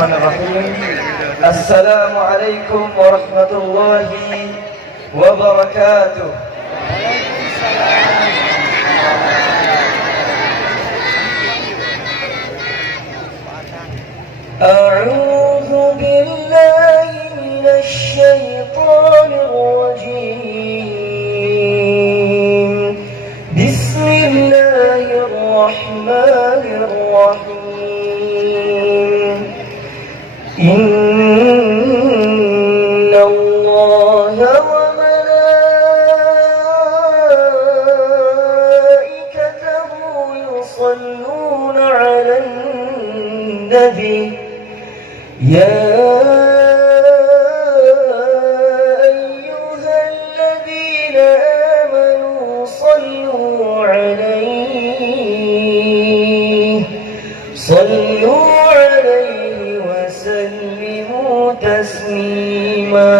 الرحمن الرحيم. السلام عليكم ورحمة الله وبركاته. أعوذ بالله من الشيطان الرجيم. بسم الله الرحمن الرحيم. إن الله وملائكته يصلون على النبي يا أيها الذين آمنوا صلوا عليه وسلموا تسليما.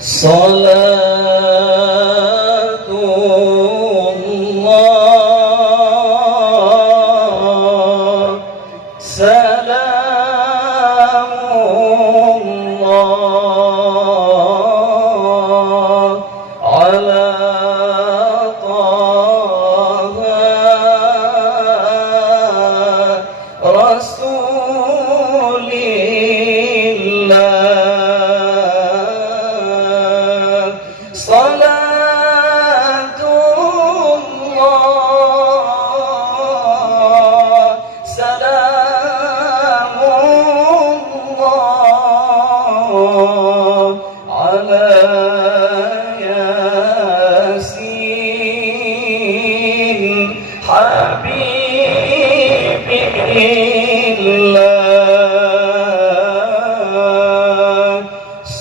صلاة الله سلام الله على طه رسول الله. صلاة الله سلام الله على ياسين حبيب الله.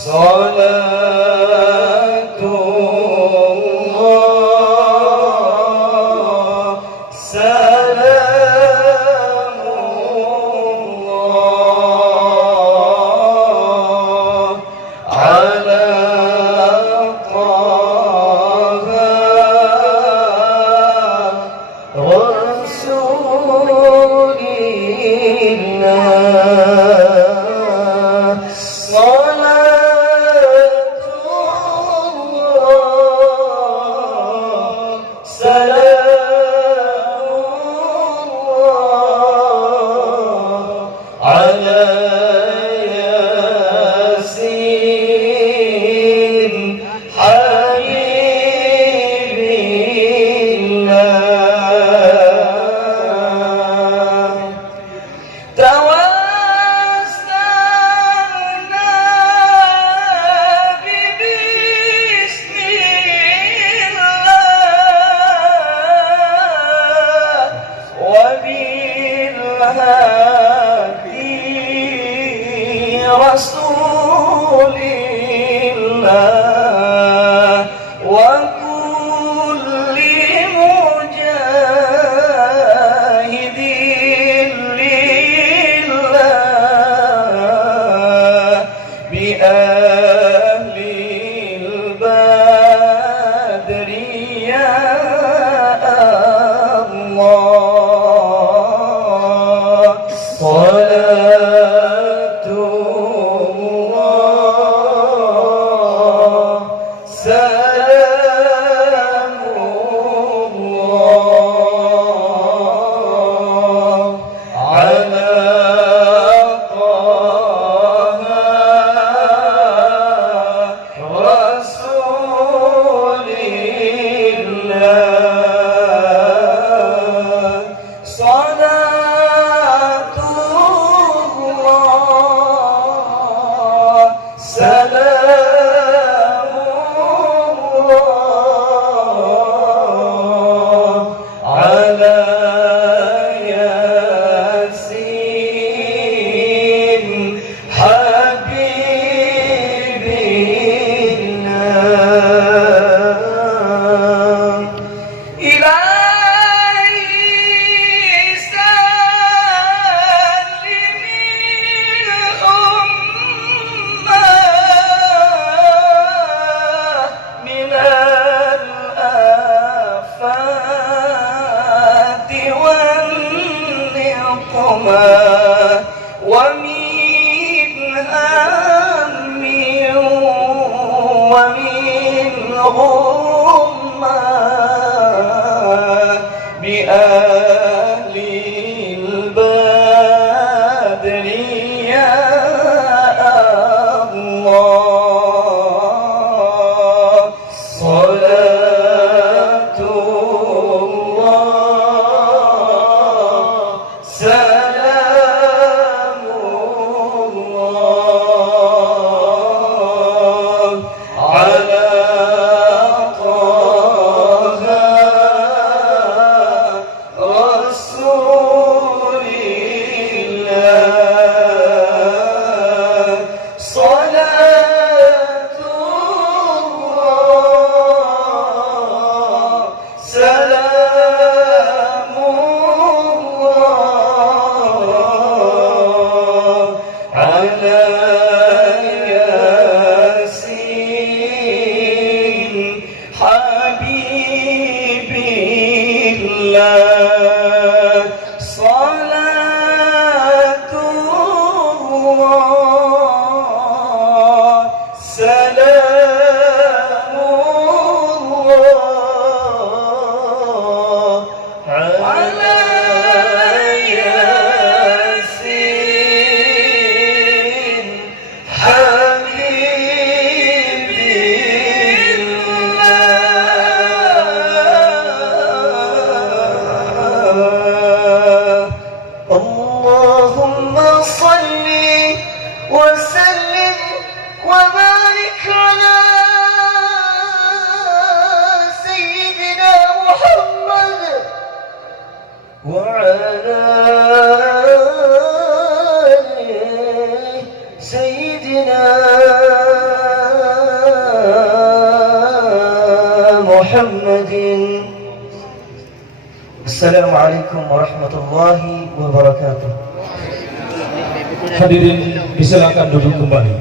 صلاة الله سلام الله على طه رسول الله. صلاة الله سلام الله على ياسين حبيب الله. توسلنا ببسم الله وبالهادي رسول الله وكل مجاهد لله بأهل البدر يا الله. صلاة الله سلام الله على طه رسول الله. صلاة الله سلام الله على ياسين حبيب الله. إلهي سلم الأمة من الآفات والنقمة. اللهم بأهل البدر يا الله صلاة الله سلام الله على طه رسول الله صلاة الله سلام الله على ياسين حبيب الله صلاة الله سلام الله على ياسين حبيب الله اللهم صل وسلم وبارك على سيدنا محمد وعلى آل سيدنا محمد. السلام عليكم ورحمة الله wabarakatuh. Hadirin, disilakan duduk kembali.